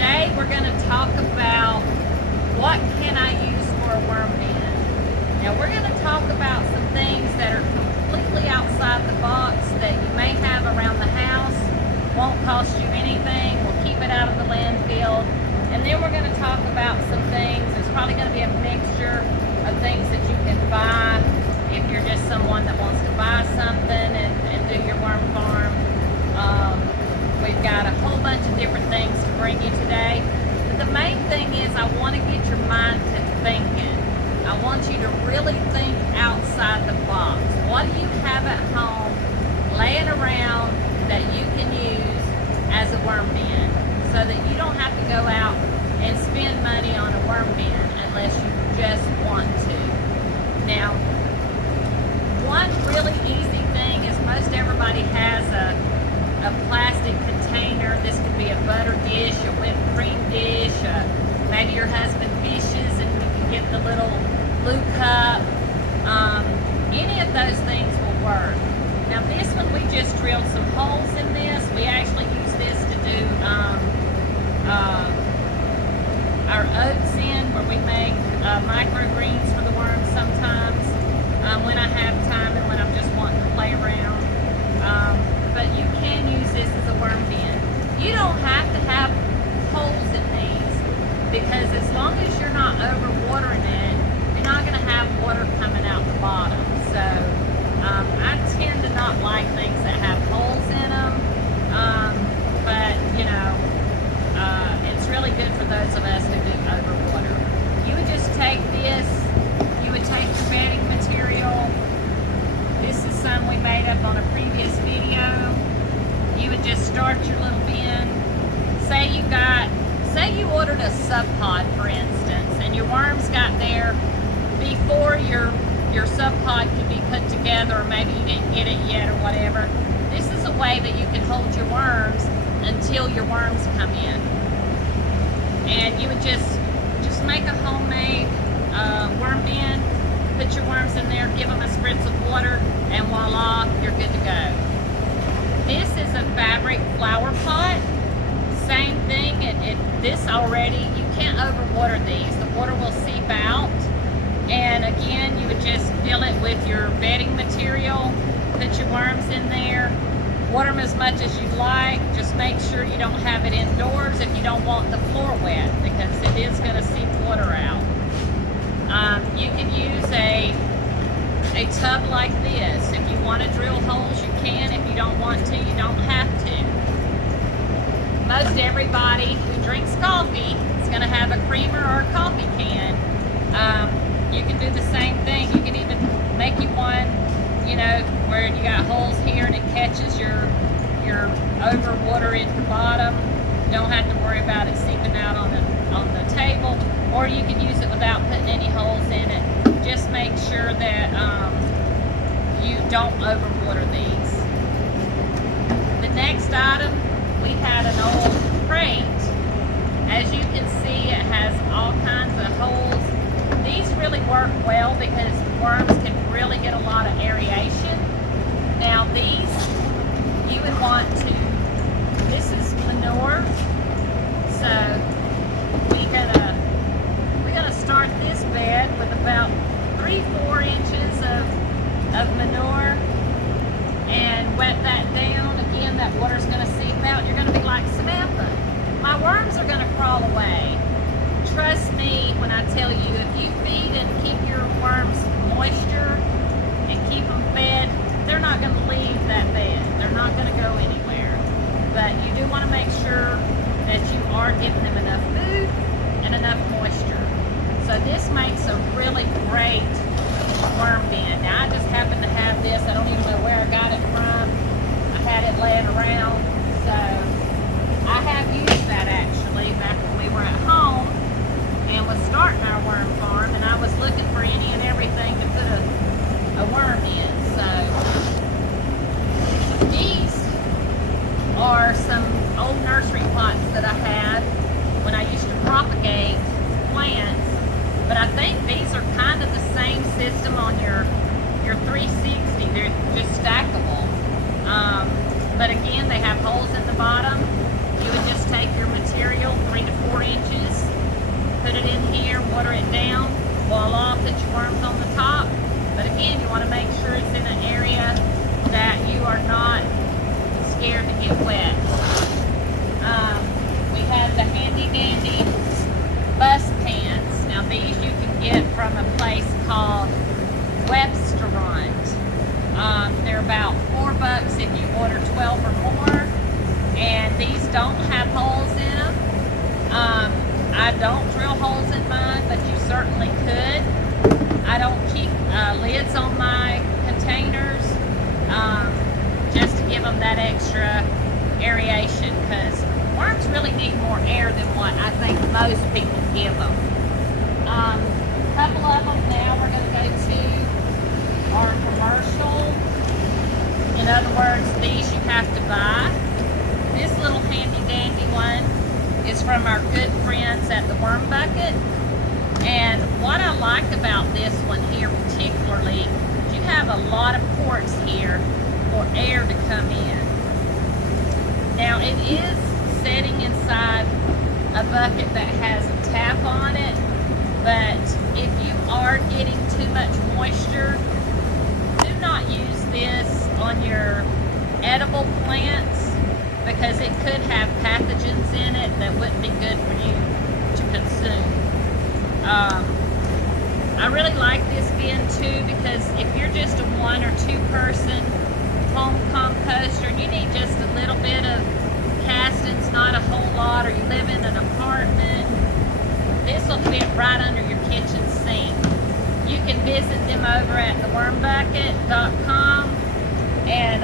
Today we're going to talk about what can I use for a worm bin. Now we're going to talk about some things that are completely outside the box that you may have around the house, won't cost you anything, will keep it out of the landfill. And then we're going to talk about some things. It's probably going to be a mixture of things that you can buy if you're just someone that wants to buy something and do your worm farm. We've got a whole bunch of different things to bring you today. But the main thing is I want to get your mind to thinking. I want you to really think outside the box. What do you have at home laying around that you can use as a worm bin so that you don't have to go out and spend money on a worm bin unless you just want to. Now, one really easy thing is most everybody has a plastic container. This could be a butter dish, a whipped cream dish, maybe your husband fishes and you can get the little blue cup. Any of those things will work. Now this one, we just drilled some holes in this. We actually use this to do our oats in, where we make microgreens for the worms sometimes when I have time and when I'm just wanting to play around. But you can use this as a worm bin. You don't have to have holes in these, because as long as you're not overwatering it, you're not going to have water coming out the bottom. So I tend to not like things that have holes in them, but you know, it's really good for those of us who do overwater. You would just take this, you would take your bedding material. This is some we made up on a previous video. You would just start your little bin. Say you ordered a sub pod, for instance, and your worms got there before your sub pod could be put together, or maybe you didn't get it yet or whatever. This is a way that you can hold your worms until your worms come in. And you would just make a homemade worm bin, put your worms in there, give them a spritz of water, and voila, you're good to go. This is a fabric flower pot. Same thing. This already, you can't overwater these. The water will seep out. And again, you would just fill it with your bedding material, put your worms in there, water them as much as you like. Just make sure you don't have it indoors if you don't want the floor wet, because it is going to seep water out. You can use a tub like this. If you want to drill holes, you can. If you don't want to, you don't have to. Most everybody who drinks coffee is going to have a creamer or a coffee can. You can do the same thing. You can even make you one, you know, where you got holes here and it catches your overwater at the bottom. You don't have to worry about it seeping out on the table. Or you can use it without putting any holes in it. Just make sure that you don't overwater these. The next item, we had an old crate. As you can see, it has all kinds of holes. These really work well because worms can really get a lot of aeration. Now these, you would want to, this is manure. So we're gonna start this bed with about 3-4 inches of manure and wet that down. Again, that water's gonna seep out. You're gonna be like, Samantha, my worms are gonna crawl away. Trust me when I tell you, if you feed and keep your worms moisture and keep them fed, they're not gonna leave that bed. They're not gonna go anywhere. But you do wanna make sure that you are giving them enough food and enough moisture. So this makes a really great worm bin. Now I just happen to have this. I don't even know where I got it from. I had it laying around. So I have used that actually back when we were at home and was starting our worm farm, and I was looking for any and everything to put a worm in. So these are some old nursery pots that I had when I used to propagate plants. But I think these are kind of the same system on your 360. They're just stackable. scared to get wet. We have the handy dandy bus pants. Now these you can get from a place called Websterant. They're about $4 if you order 12 or more. And these don't have holes in them. I don't drill holes in mine, but you certainly could. I don't keep lids on my containers just to give them that extra aeration, because worms really need more air than what I think most people give them. A couple of them now we're going to go to are commercial. In other words, these you have to buy. This little handy dandy one is from our good friends at the Worm Bucket. And what I like about this one here particularly, you have a lot of ports here for air to come in. Now it is sitting inside a bucket that has a tap on it, but if you are getting too much moisture, do not use this on your edible plants, because it could have pathogens in it that wouldn't be good for you to consume. I really like this bin too, because if you're just a 1 or 2 person home composter, you need just a little bit of castings, not a whole lot, or you live in an apartment, this will fit right under your kitchen sink. You can visit them over at thewormbucket.com and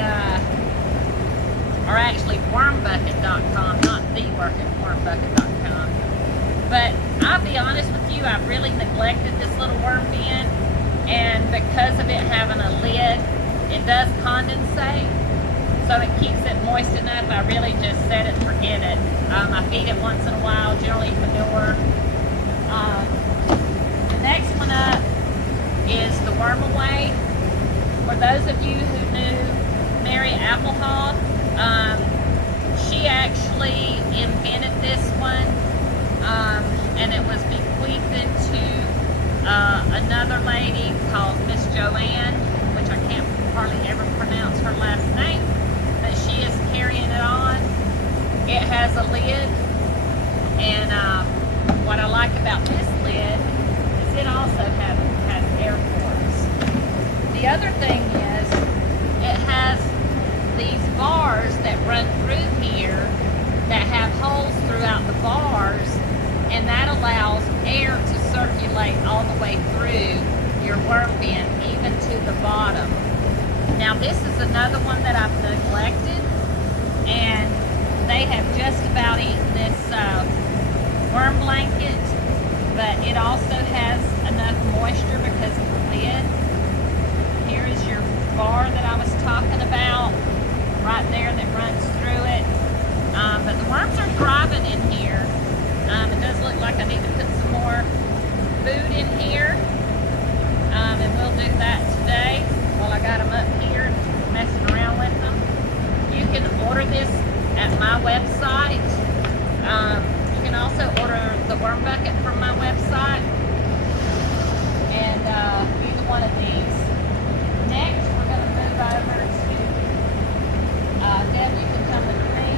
or actually wormbucket.com, not thewormbucket.com. But I'll be honest with you, I've really neglected this little worm bin, and because of it having a lid, it does condensate, so it keeps it moist enough. I really just set it and forget it. I feed it once in a while, generally manure. The next one up is the Worm Away. For those of you who knew Mary Applehoff, she actually invented this one, and it was bequeathed to another lady called Miss Joanne, which I can't hardly ever pronounce her last name, but she is carrying it on. It has a lid, and what I like about this lid is it also has air pores. The other thing is it has these bars that run through here that have holes throughout the bars, and that allows air to circulate all the way through your worm bin, even to the bottom. Now this is another one that I've neglected, and they have just about eaten this worm blanket, but it also has enough moisture because of the lid. Here is your bar that I was talking about, right there, that runs through it. But the worms are thriving in here. It does look like I need to put some more food in here, and we'll do that today while I got them up here messing around with them. You can order this at my website. You can also order the Worm Bucket from my website, and either one of these. Next, we're going to move over to Deb, you can come with me.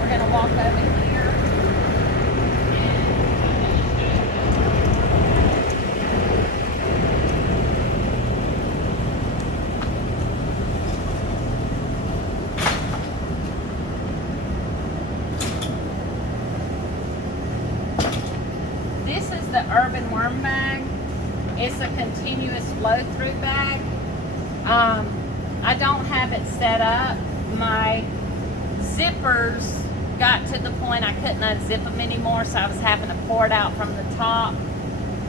We're going to walk over here. This is the Urban Worm Bag. It's a continuous flow-through bag. I don't have it set up. My zippers got to the point I couldn't unzip them anymore, so I was having to pour it out from the top.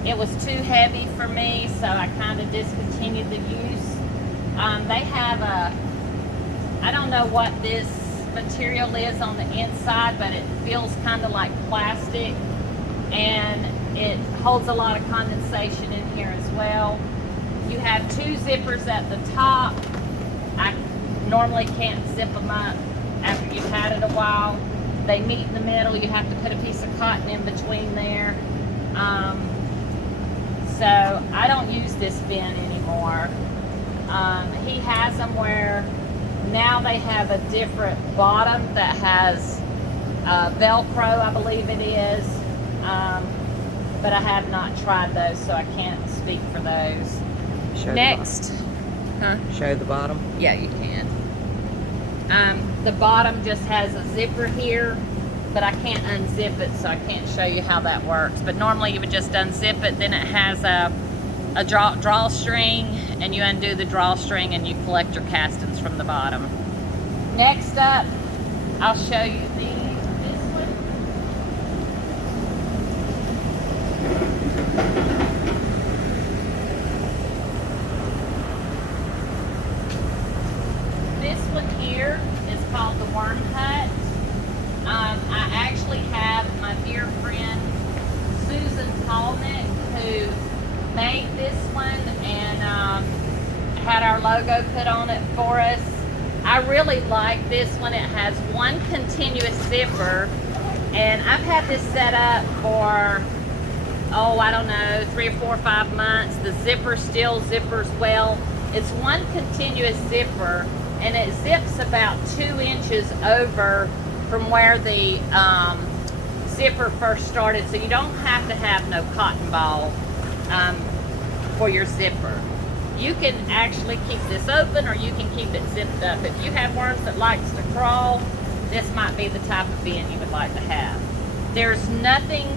It was too heavy for me, so I kind of discontinued the use. They have I don't know what this material is on the inside, but it feels kind of like plastic, and it holds a lot of condensation in here as well. You have 2 zippers at the top. I normally can't zip them up after you've had it a while. They meet in the middle. You have to put a piece of cotton in between there. So I don't use this bin anymore. He has them where Now they have a different bottom that has Velcro, I believe it is. But I have not tried those, so I can't speak for those. Next. Show the bottom. Yeah, you can. The bottom just has a zipper here, but I can't unzip it, so I can't show you how that works. But normally you would just unzip it, then it has a drawstring, and you undo the drawstring and you collect your castings from the bottom. Next up, I'll show you this one. This one here is called the Worm Hut. I actually have my dear friend Susan Tallnick who made this one and had our logo put on it for us. I really like this one. It has one continuous zipper, and I've had this set up for, oh, I don't know, 3 or 4 or 5 months. The zipper still zippers well. It's one continuous zipper, and it zips about 2 inches over from where the zipper first started, so you don't have to have no cotton ball for your zipper. You can actually keep this open, or you can keep it zipped up. If you have worms that likes to crawl, this might be the type of bin you would like to have. There's nothing,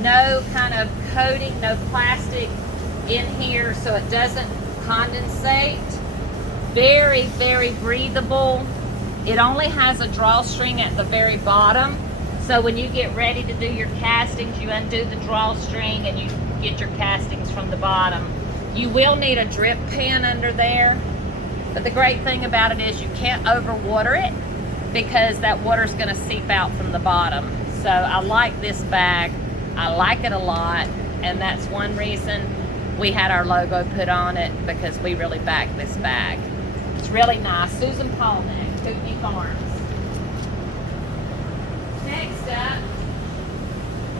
no kind of coating, no plastic in here, so it doesn't condensate. Very, very breathable. It only has a drawstring at the very bottom, so when you get ready to do your castings, you undo the drawstring and you get your castings from the bottom. You will need a drip pan under there, but the great thing about it is you can't overwater it because that water is going to seep out from the bottom. So I like this bag. I like it a lot, and that's one reason we had our logo put on it, because we really back this bag. It's really nice. Susan Tallnick, Kootenai Farms. Next up,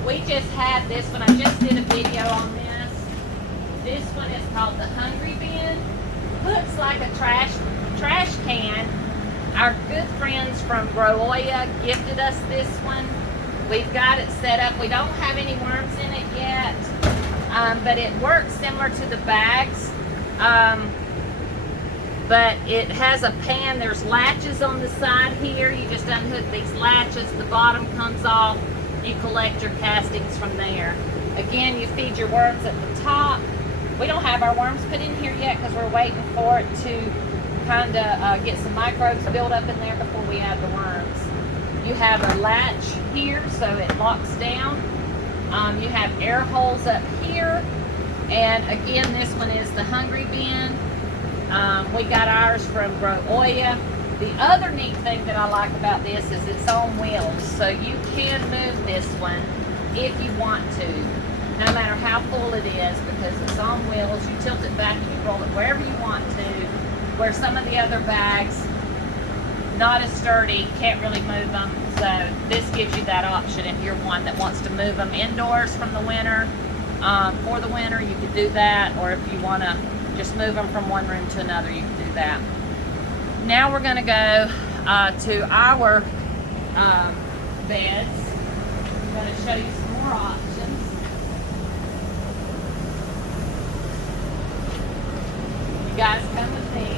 we just had this one. I just did a video on this. This one is called the Hungry Bin. Looks like a trash can. Our good friends from Grooya gifted us this one. We've got it set up. We don't have any worms in it yet, but it works similar to the bags. But it has a pan. There's latches on the side here. You just unhook these latches. The bottom comes off. You collect your castings from there. Again, you feed your worms at the top. We don't have our worms put in here yet because we're waiting for it to kind of get some microbes built up in there before we add the worms. You have a latch here, so it locks down. You have air holes up here. And again, this one is the Hungry Bin. We got ours from Grooya. The other neat thing that I like about this is it's on wheels, so you can move this one if you want to, no matter how full it is, because it's on wheels. You tilt it back and you roll it wherever you want to, where some of the other bags, not as sturdy, can't really move them. So this gives you that option if you're one that wants to move them indoors from the winter. For the winter, you could do that, or if you want to just move them from one room to another, you can do that. Now we're going to go to our beds. I'm going to show you some more options. You guys come with me.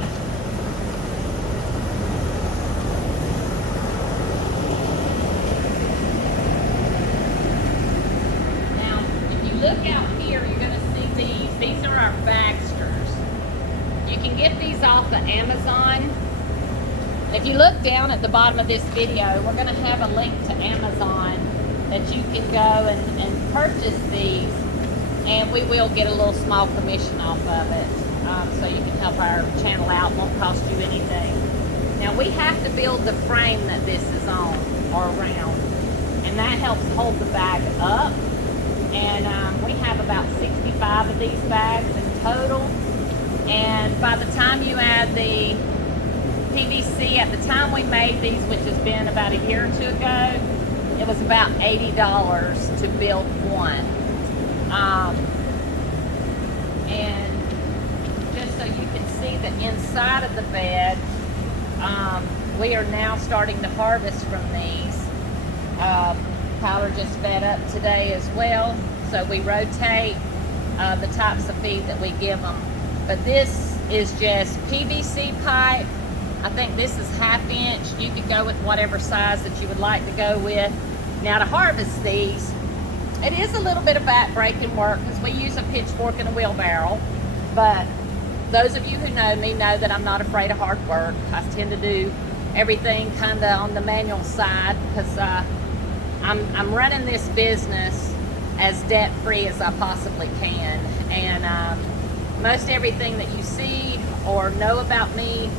Now, if you look out here, you're going to see these. These are our Baxters. You can get these off of Amazon. If you look down at the bottom of this video, we're going to have a link to Amazon that you can go and purchase these, and we will get a little small commission off of it, so you can help our channel out. It won't cost you anything. Now we have to build the frame that this is on or around, and that helps hold the bag up. And we have about 65 of these bags in total. And by the time you add the PVC, at the time we made these, which has been about a year or two ago, it was about $80 to build one. And just so you can see the inside of the bed, We are now starting to harvest from these. Tyler just fed up today as well, so we rotate the types of feed that we give them. But this is just PVC pipe. I think this is 1/2 inch. You could go with whatever size that you would like to go with. Now to harvest these, it is a little bit of back-breaking work because we use a pitchfork and a wheelbarrow. But those of you who know me know that I'm not afraid of hard work. I tend to do everything kind of on the manual side because I'm running this business as debt-free as I possibly can. And most everything that you see or know about me,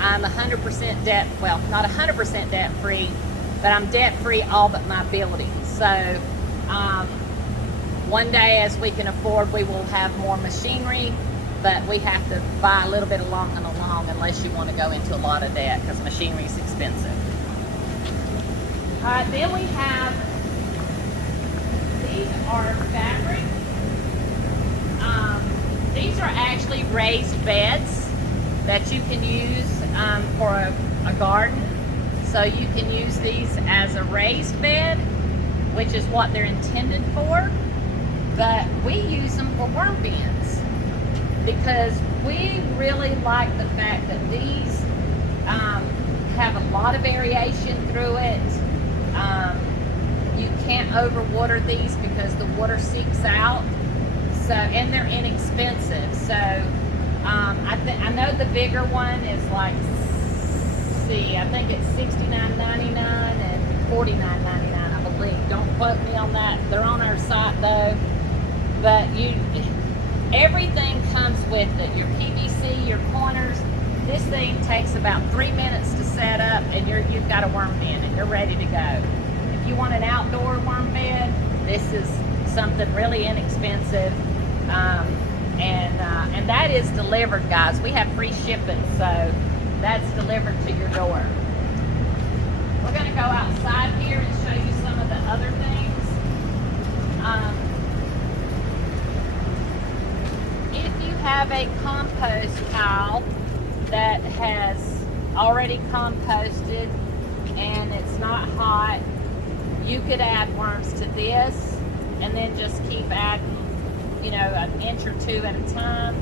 I'm 100% debt, well, not 100% debt-free, but I'm debt-free all but my buildings. So one day as we can afford, we will have more machinery, but we have to buy a little bit along and along unless you want to go into a lot of debt because machinery is expensive. All right, then we have, these are fabric. These are actually raised beds that you can use for a garden. So you can use these as a raised bed, which is what they're intended for. But we use them for worm bins because we really like the fact that these have a lot of variation through it. You can't overwater these because the water seeps out. So, and they're inexpensive. So I know the bigger one is like, I think it's $69.99 and $49.99, I believe. Don't quote me on that. They're on our site though. But everything comes with it. Your PVC, your corners. This thing takes about 3 minutes to set up, and you've got a worm bin and you're ready to go. If you want an outdoor worm bed, this is something really inexpensive. And that is delivered, guys. We have free shipping, so that's delivered to your door. We're going to go outside here and show you some of the other things. If you have a compost pile that has already composted and it's not hot, you could add worms to this and then just keep adding, you know, an inch or two at a time,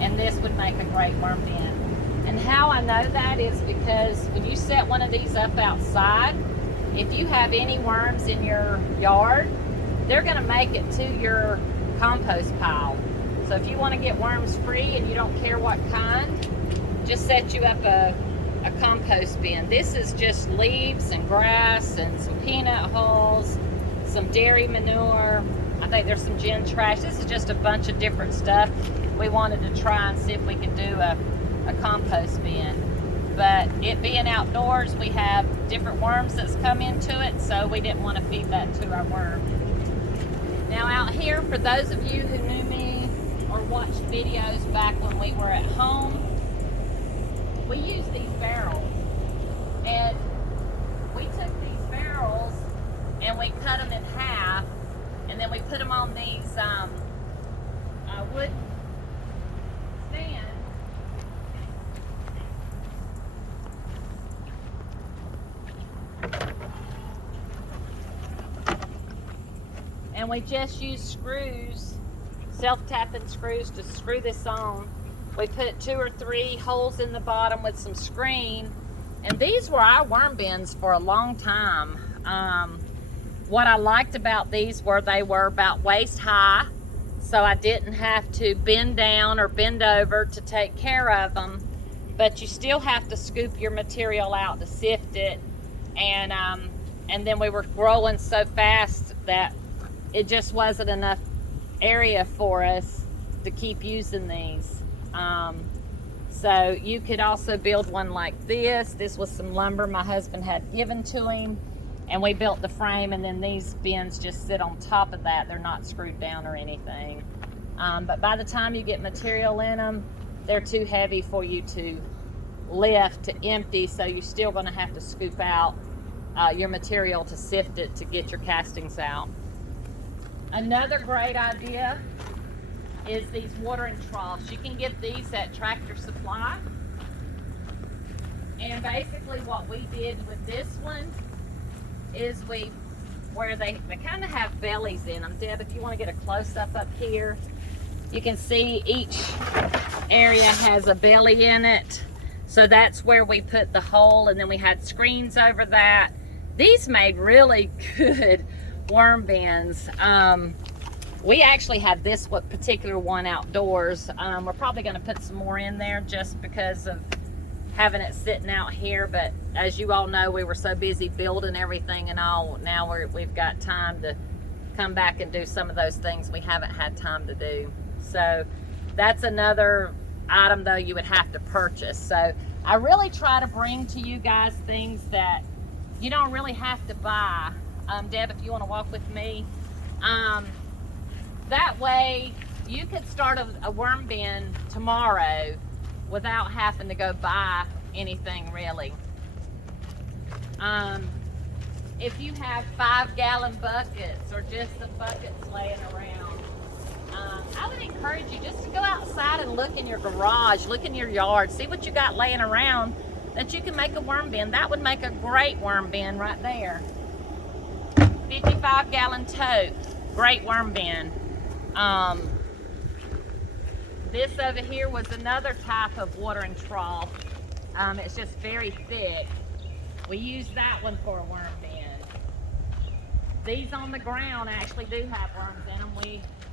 and this would make a great worm bin. And how I know that is because when you set one of these up outside, if you have any worms in your yard, they're going to make it to your compost pile. So if you want to get worms free and you don't care what kind, just set you up a compost bin. This is just leaves and grass and some peanut hulls, some dairy manure. I think there's some gin trash. This is just a bunch of different stuff. We wanted to try and see if we could do a compost bin. But it being outdoors, we have different worms that's come into it, so we didn't want to feed that to our worm. Now out here, for those of you who knew me or watched videos back when we were at home, we used these barrels. And we took these barrels and we cut them in half, and then we put them on these wood stands. And we just use screws, self-tapping screws, to screw this on. We put 2 or 3 holes in the bottom with some screen, and these were our worm bins for a long time. What I liked about these were they were about waist high, so I didn't have to bend down or bend over to take care of them, but you still have to scoop your material out to sift it, and then we were growing so fast that it just wasn't enough area for us to keep using these. So you could also build one like this. This was some lumber my husband had given to him, and we built the frame, and then these bins just sit on top of that. They're not screwed down or anything. But by the time you get material in them, they're too heavy for you to lift to empty, so you're still going to have to scoop out your material to sift it to get your castings out. Another great idea is these watering troughs. You can get these at Tractor Supply. And basically what we did with this one is where they kind of have bellies in them. Deb, if you want to get a close-up up here, you can see each area has a belly in it. So that's where we put the hole, and then we had screens over that. These made really good worm bins. We actually have this particular one outdoors. We're probably going to put some more in there just because of having it sitting out here, but as you all know, we were so busy building everything and all. Now we've got time to come back and do some of those things we haven't had time to do. So that's another item though you would have to purchase. So I really try to bring to you guys things that you don't really have to buy. Deb, if you want to walk with me, that way you could start a worm bin tomorrow without having to go buy anything really. If you have 5-gallon buckets or just the buckets laying around, I would encourage you just to go outside and look in your garage, look in your yard, see what you got laying around that you can make a worm bin. That would make a great worm bin right there. 55-gallon tote, great worm bin. This over here was another type of watering trough. It's just very thick. We use that one for a worm bin. These on the ground actually do have worms in them.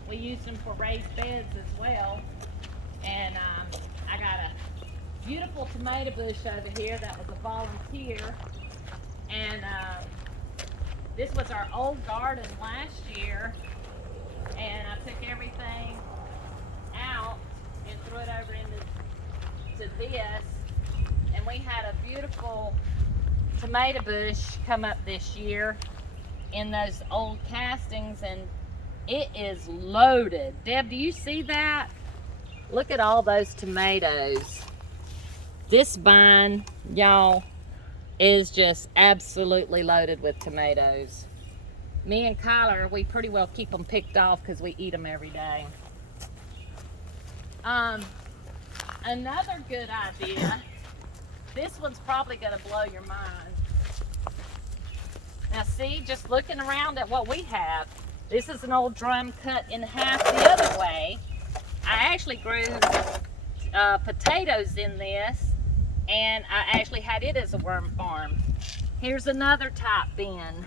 We use them for raised beds as well. And I got a beautiful tomato bush over here that was a volunteer. And this was our old garden last year. And I took everything out and threw it over into this, and we had a beautiful tomato bush come up this year in those old castings, and it is loaded. Deb, do you see that? Look at all those tomatoes. This vine, y'all, is just absolutely loaded with tomatoes. Me and Kyler, we pretty well keep them picked off because we eat them every day. Another good idea, this one's probably going to blow your mind. Now see, just looking around at what we have, this is an old drum cut in half the other way. I actually grew potatoes in this, and I actually had it as a worm farm. Here's another type bin.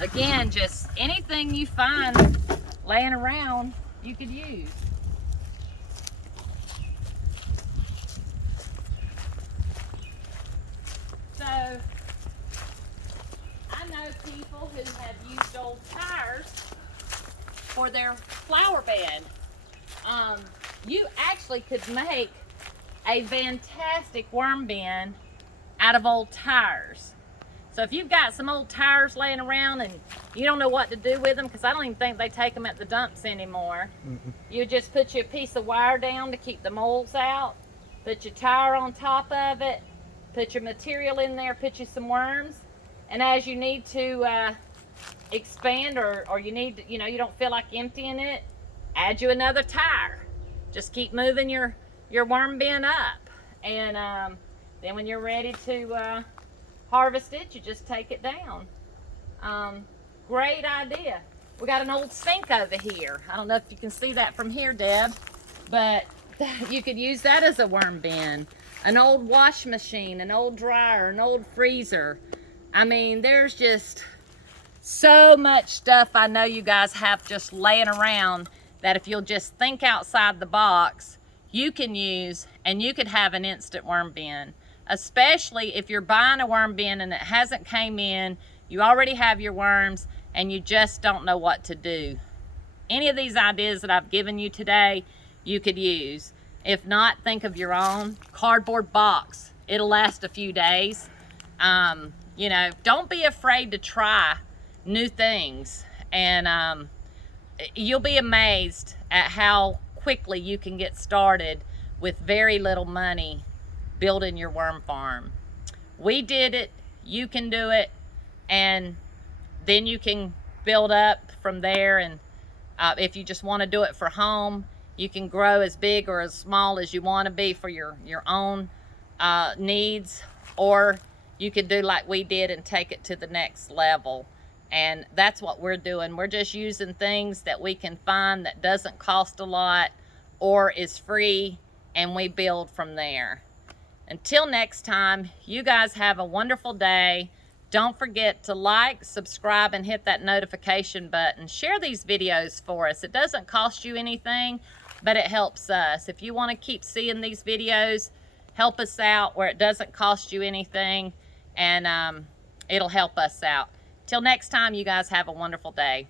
Again, just anything you find laying around, you could use. So, I know people who have used old tires for their flower bed. You actually could make a fantastic worm bin out of old tires. So if you've got some old tires laying around and you don't know what to do with them, because I don't even think they take them at the dumps anymore, you just put your piece of wire down to keep the moles out, put your tire on top of it, put your material in there, put you some worms, and as you need to expand or you need to, you don't feel like emptying it, add you another tire. Just keep moving your worm bin up, and then when you're ready to harvest it, you just take it down. Great idea. We got an old sink over here. I don't know if you can see that from here, Deb, but you could use that as a worm bin. An old wash machine, an old dryer, an old freezer. I mean, there's just so much stuff I know you guys have just laying around that if you'll just think outside the box, you can use, and you could have an instant worm bin. Especially if you're buying a worm bin and it hasn't came in, you already have your worms and you just don't know what to do. Any of these ideas that I've given you today, you could use. If not, think of your own cardboard box. It'll last a few days. Don't be afraid to try new things, and you'll be amazed at how quickly you can get started with very little money building your worm farm. We did it, you can do it, and then you can build up from there. And if you just want to do it for home, you can grow as big or as small as you want to be for your own needs, or you could do like we did and take it to the next level. And that's what we're doing. We're just using things that we can find that doesn't cost a lot or is free, and we build from there. Until next time, you guys have a wonderful day. Don't forget to like, subscribe, and hit that notification button. Share these videos for us. It doesn't cost you anything, but it helps us. If you want to keep seeing these videos, help us out where it doesn't cost you anything, and it'll help us out. Till next time, you guys have a wonderful day.